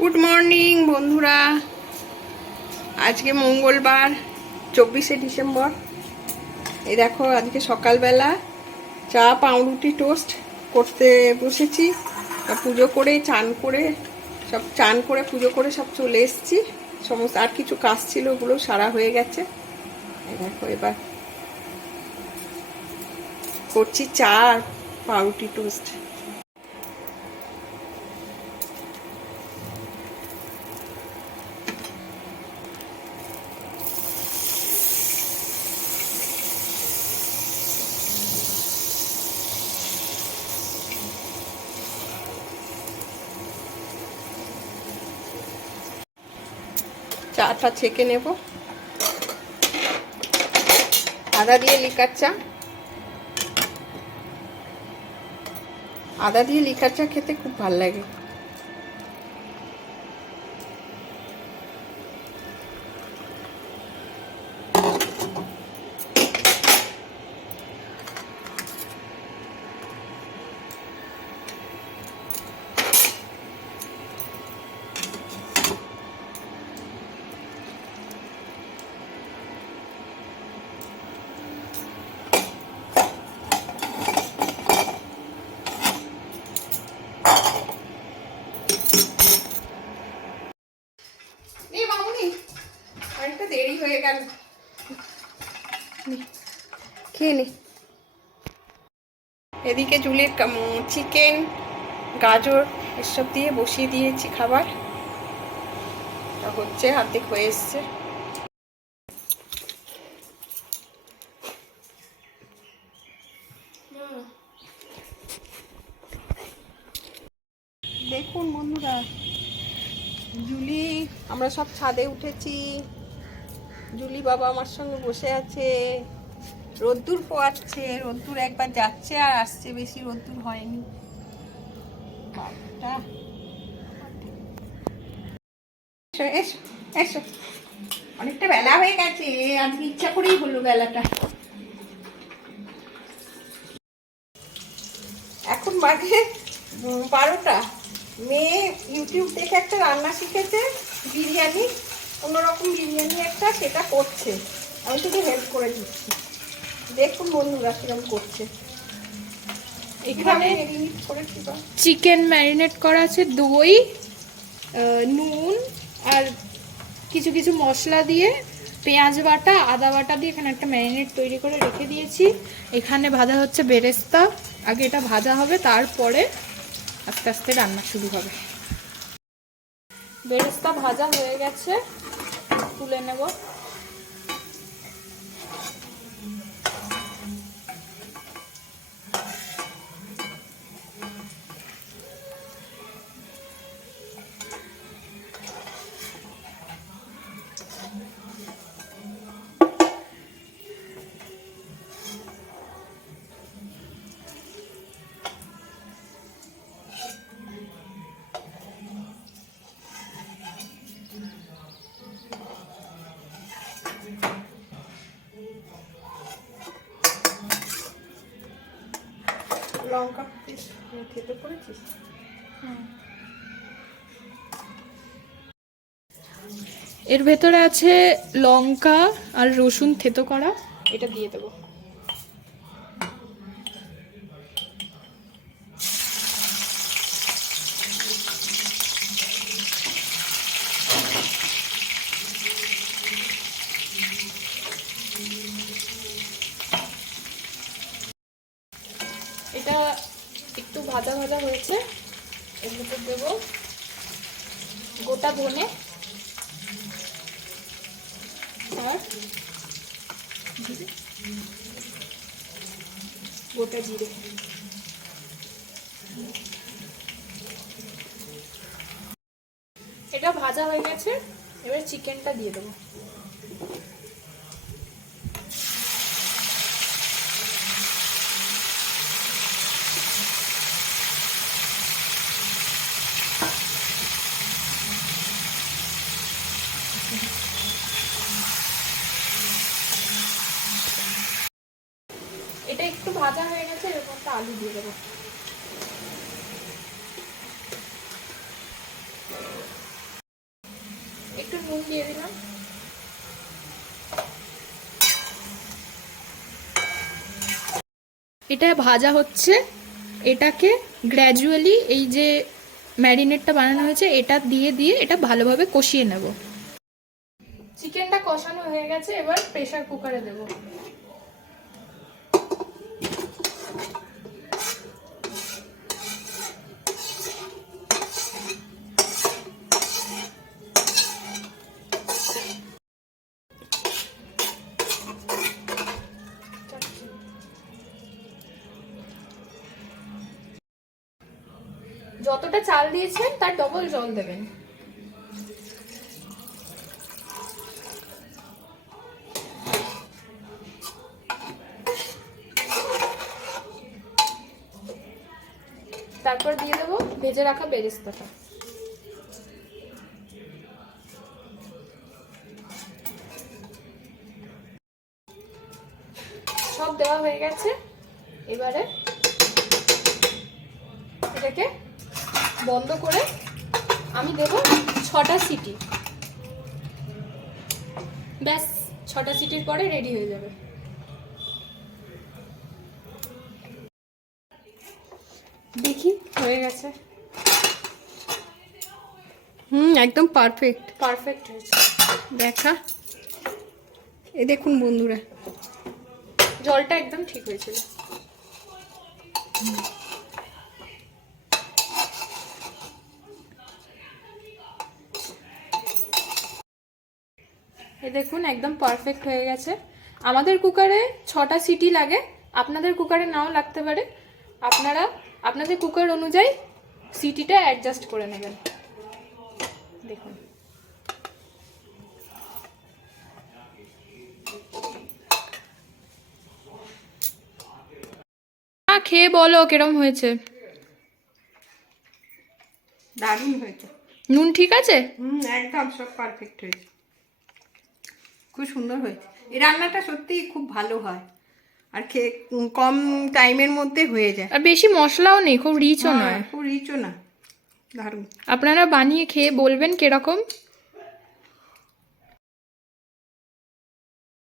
Good morning বন্ধুরা। আজকে মঙ্গলবার 24শে ডিসেম্বর। এই দেখো আজকে সকালবেলা চা পাউরুটি টোস্ট করতে বসেছি। পুজো করে চান করে পুজো করে সব চলে এসেছি। সমস্ত আর কিছু কাজ ছিল, ওগুলো সারা হয়ে গেছে। এই দেখো এবার করছি চা আর পাউরুটি টোস্ট। চাটা ছেঁকে নেব। আদা দিয়ে লিকার চা, আদা দিয়ে লিকার চা খেতে খুব ভালো লাগে। অনেকটা দেরি হয়ে গেল, খেয়ে নি। এদিকে জুলির চিকেন গাজর এসব দিয়ে বসিয়ে দিয়েছি খাবার, হচ্ছে অর্ধেক হয়ে এসছে। দেখুন বন্ধুরা, জুলি আমরা সব ছাদে উঠেছি। জুলি বাবা আমার সঙ্গে বসে আছে, রোদ্দুর পোয়াচ্ছে। রোদ্দুর একবার যাচ্ছে আর আসছে, বেশি রোদ্দুর হয়নি। এসো এসো, অনেকটা বেলা হয়ে গেছে, আজকে ইচ্ছা করেই হলো বেলাটা। এখন বাজে 12টা। মেয়ে ইউটিউব দেখে একটা রান্না শিখেছে, বিরিয়ানি, অন্যরকম বিরিয়ানি একটা, সেটা করছে। আমি শুধু হেল্প করে দিচ্ছি। দেখুন বন্ধুরা কিরকম করছে। এখানে চিকেন ম্যারিনেট করা আছে, দই, নুন আর কিছু কিছু মশলা দিয়ে, পেঁয়াজ বাটা, আদা বাটা দিয়ে এখানে একটা ম্যারিনেট তৈরি করে রেখে দিয়েছি। এখানে ভাজা হচ্ছে বেরেস্তা। আগে এটা ভাজা হবে, তারপরে আস্তে আস্তে রান্না শুরু হবে। বেরেস্তা ভাজা হয়ে গেছে, তুলে নেব। লঙ্কা খেতে করেছিস? এর ভেতরে আছে লঙ্কা আর রসুন থেতো করা, এটা দিয়ে দেবো। এটা একটু ভাজা ভাজা হয়েছে, এর ভেতর দেবো গোটা ধনে আর গোটা জিরে। এটা ভাজা হয়ে গেছে, এবার চিকেনটা দিয়ে দেবো। এটা একটু ভাজা হয়ে গেছে, এরকম একটা আলু দিয়ে দেবো। এটা ভাজা হচ্ছে, এটাকে গ্র্যাজুয়ালি এই যে ম্যারিনেটটা বানানো হয়েছে এটা দিয়ে দিয়ে এটা ভালোভাবে কষিয়ে নেব। চিকেনটা কষানো হয়ে গেছে, এবার প্রেসার কুকারে দেব। যতটা চাল দিয়েছেন তার ডবল জল দেবেন। তারপর দিয়ে দেবো ভেজে রাখা বেরেস্তাটা। সব দেওয়া হয়ে গেছে, এবারে এটাকে বন্ধ করে আমি দেব 6টা সিটি। ব্যাস 6টা সিটির পরে রেডি হয়ে যাবে। দেখি হয়ে গেছে। একদম পারফেক্ট পারফেক্ট হয়েছে। দেখা, এ দেখুন বন্ধুরা, জলটা একদম ঠিক হয়েছিল। এই দেখুন একদম পারফেক্ট হয়ে গেছে। আমাদের কুকারে 6টা সিটি লাগে, আপনাদের কুকারে নাও লাগতে পারে। আপনারা আপনাদের কুকার অনুযায়ী সিটিটা অ্যাডজাস্ট করে নেবেন। দেখুন খেয়ে বলো কিরম হয়েছে। দারুণ হয়েছে। নুন ঠিক আছে? একদম সব পারফেক্ট হয়েছে, খুব সুন্দর হয়েছে। এই রান্নাটা সত্যিই খুব ভালো হয়, আর খেয়ে কম টাইমের মধ্যে হয়ে যায়। আর বেশি মশলাও নেই, খুব রিচও নয়। খুব রিচও না, দারুণ। আপনারা বানিয়ে খেয়ে বলবেন কিরকম।